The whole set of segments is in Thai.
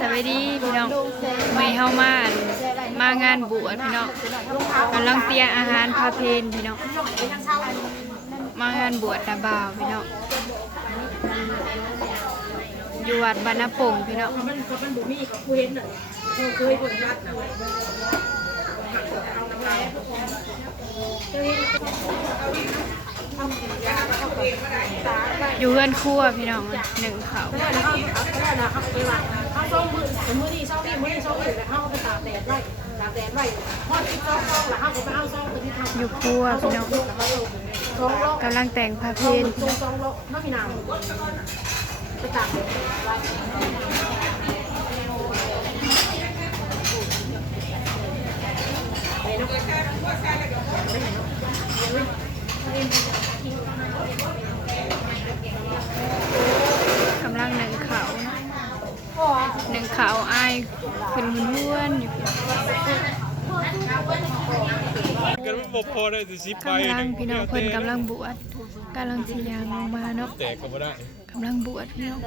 สวัสดีพี่น้องไม่เฮามานมางานบวชพี่น้องกำลังเตรียมอาหารพาเพนพี่น้องมางานบวชตาบ่าวพี่น้องอยู่วัดบรรณพงพี่น้องอยู่เพื่อนครั่วพี่น้องหนึ่งเขา ก็ได้นะครับก็ได้นะครับเวลาเขาซ่อมมือมือนี่ซ่อมนี่มือนี่ซ่อมนี่แล้วเขาก็ไปตากแดดไว้ตากแดดไว้พอที่ซ่อมซ่อมแล้วเขาก็ไปเอาซ่อมไปที่ทำอยู่ครั่วพี่น้องสองโลกำลังแต่งพาเพสองนโลสองโลไม่มีน้ำไปตากแดดไว้กำลังหนึ่งเขาหนึ่งเขาอายขึ้นห้วนๆอยู่พี่น้องกันไม่พอพอได้แต่สิบใบกำลังพี่น้องเพิ่นกำลังบบวชกำลังสิยางลงมาเนาะแตกก็ไม่ได้กำลังบวชพี่น้อง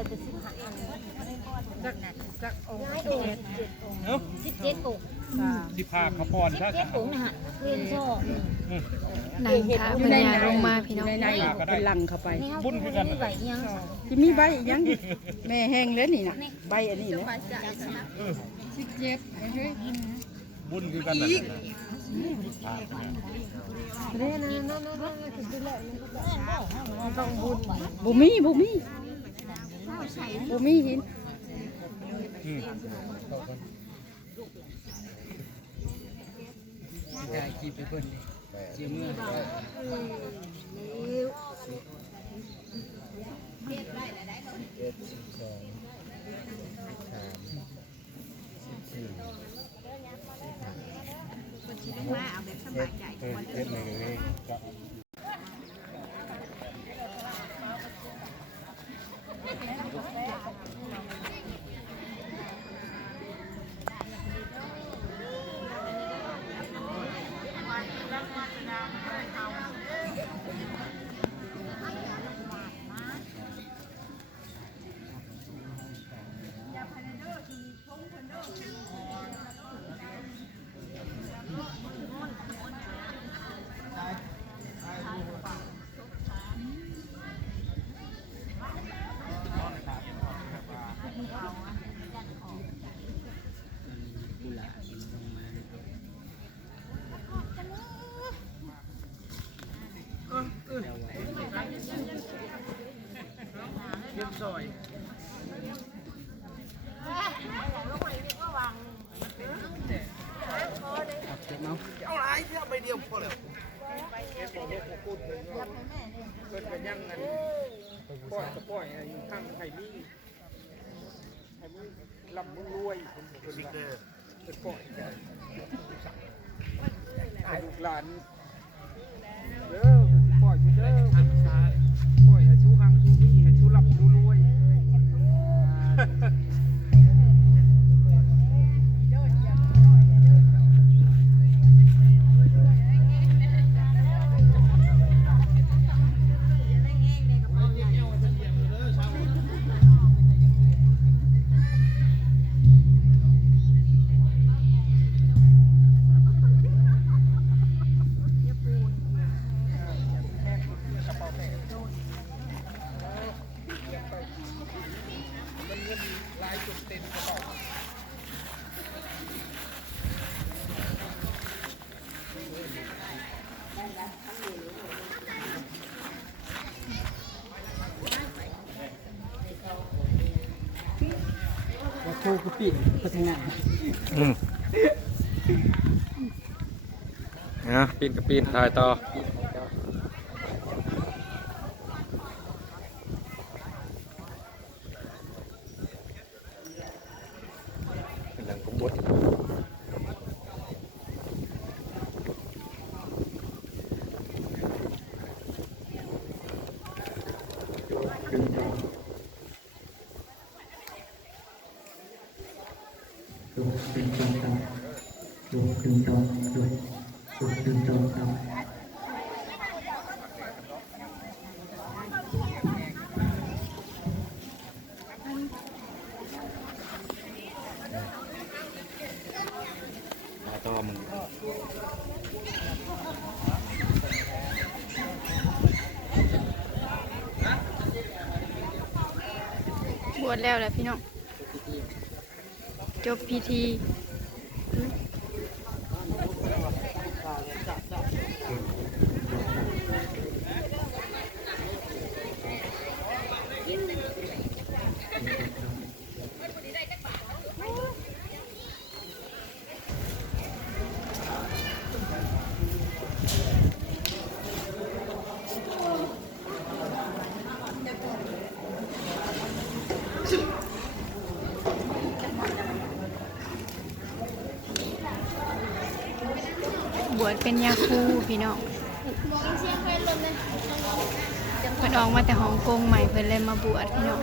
เอ้าสิบเจ็ดกุก สิพาขปอนถ้าเจ็ดกุกนะฮะเรียนโซ่นางท้าเพิ่นยางลงมาพี่น้องในเป็นลังเข้าไปนี่เขาไม่ได้ไหวยังที่มีใบอีกอยังแม่แห้งแล้วนี่นะใบอันนี้เลยบุญคือกันนั่นน่ะบุมีบุมีบุมีหิน อืมได้กีบไปเพิ่นนี่เสียเมื่อ เอ เรียบซอยเอาหลายเที่ยวใบเดียวพอแล้วเพิ่นก็ยังอันปล่อยก็ปล่อยอันอยู่ข้างไข่มีไข่มีลำมึงรวยเพิ่นเพิ่นเด้อเพิ่นปล่อยให้ลูกหลานเด้อปล่อยอยู่เด้อ โทรก็ปิดพัฒนาอืมนะปีนกับปีนถ่ายต่อเป็นหลังของบด ตรงดุดดุดดึงตรงตรต่อมึงบวชแล้วแหละพี่น้อง จบพิธี บวชเป็นยาคูพี่น้องเพิ่นออกมาแต่ฮ่องกงใหม่เพิ่นเลยมาบวชพี่น้อง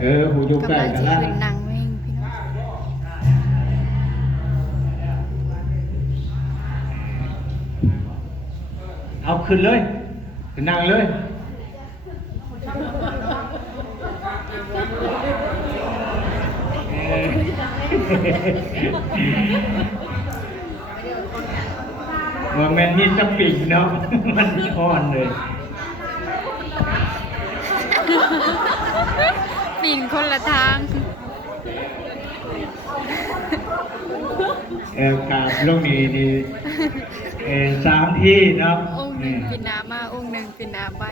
เออผู้ยกกำได้ลังกันสิละ ขึ้นเลยขึ้นนั่งเลยเออมันแมนนี่สปริงเนาะมันอ่อนเลยปีนคนละทางเออกราบลงนี่นี่ เออสามที่เนาะองค์หนึ่งปีนหนามาองค์หนึ่งปีนหนาไป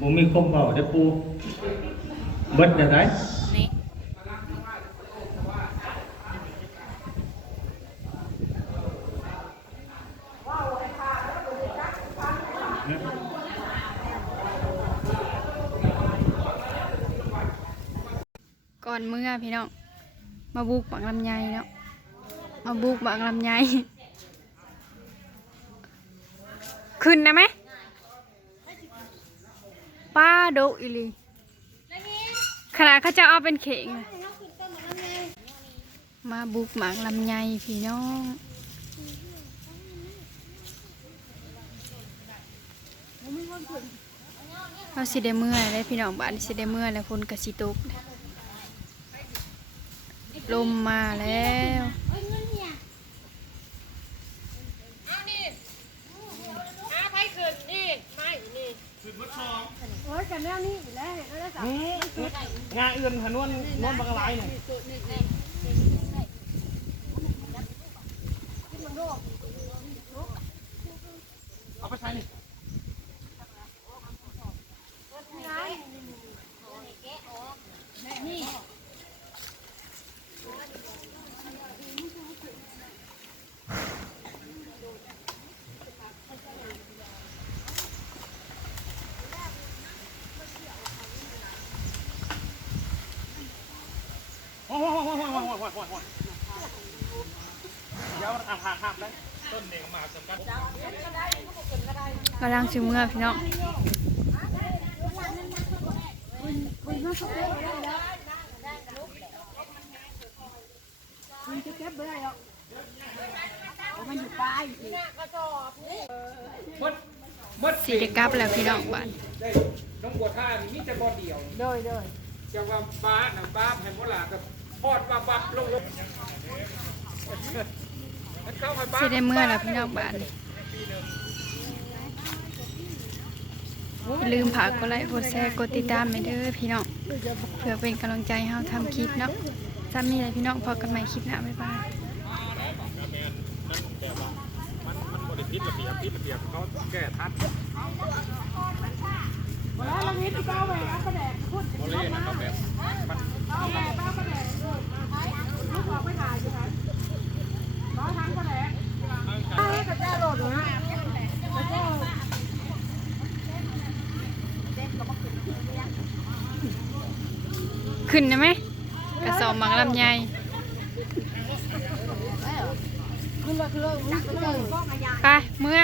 ผมมีคมเบาได้อปูเบิดจะได้ นี่ ก่อนเมื่อพี่น้อง มาบุกบังลำไยเนาะ มาบุกบังลำไยขึ้นได้ไหมป้าโดอีหลีขนาดเขาจะเอาเป็นเข่งเลยมาบุกหมากลำไยพี่น้อง เราสิได้เมื่อยเลยพี่น้องบ้านสิได้เมื่อยแล้วฝนกระสิตกลมมาแล้วงานอื่นหนวนนวนบางอะไรเนี่ยเอาไปใช้นี่ โอ้โหโอ้โหโอ้โหโอ้โหโอ้โหโอ้โหเดี๋ยวอ่างหางหางได้ต้นเด็กมาสำคัญกำลังสิมเมื่อพี่น้องมดมดสิได้กกลับแล้วพี่น้องบ้านได้น้องบัวท่านมีแต่บอเดียวโดยโดยจะว่าบ้าน่ะบ้าแผ่นโบราณกับ พอดว่าบับลงลงมันเข้ามาบ้าสิได้เมื่อแล้วพี่น้องบ้านลืมผากกดไลค์กดแชร์กดติดตามไปเด้อพี่น้องเพื่อเป็นกำลังใจให้เราทำคลิปเนาะถ้ามีอะไรพี่น้องพอกันใหม่คลิปหน้าบ๊ายบาย มันมันบริพิษระเบียบพิษระเบียบเขาแก้ทัด แล้วเรามีที่เก้าแหวนกระแดกพูด โมเล่นะครับแบบมัน เก้าแหวนเก้ากระแดกลูกออกไม่ถ่ายใช่ไหมร้อยทั้งกระแดกเอ้ยกระแจโหลดนะกระแจ ขึ้นได้ไหมกระสอบหมักลำไยไปเมื่อ